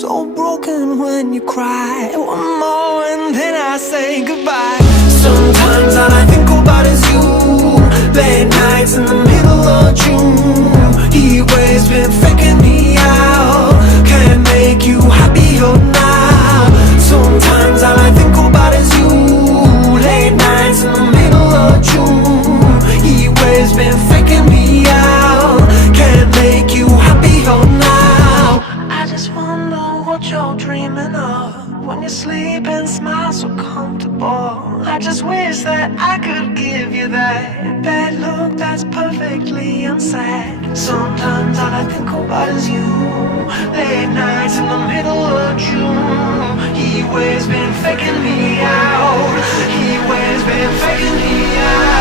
so broken when you cry. One more and then I say goodbye. Sometimes all I think about is you. Late nights in the middle of June. He always been faking me out. Can't make you happier now. Sometimes all I think about is you. Late nights in the middle of June. He always been faking me out. Can't make you happier now. I just wonder what you're dreaming of when you sleep and smile so comfortable. I just wish that I could give you that bad look that's perfectly unsaid. Sometimes all I think about is you. Late nights in the middle of June. He always been faking me out. He always been faking me out.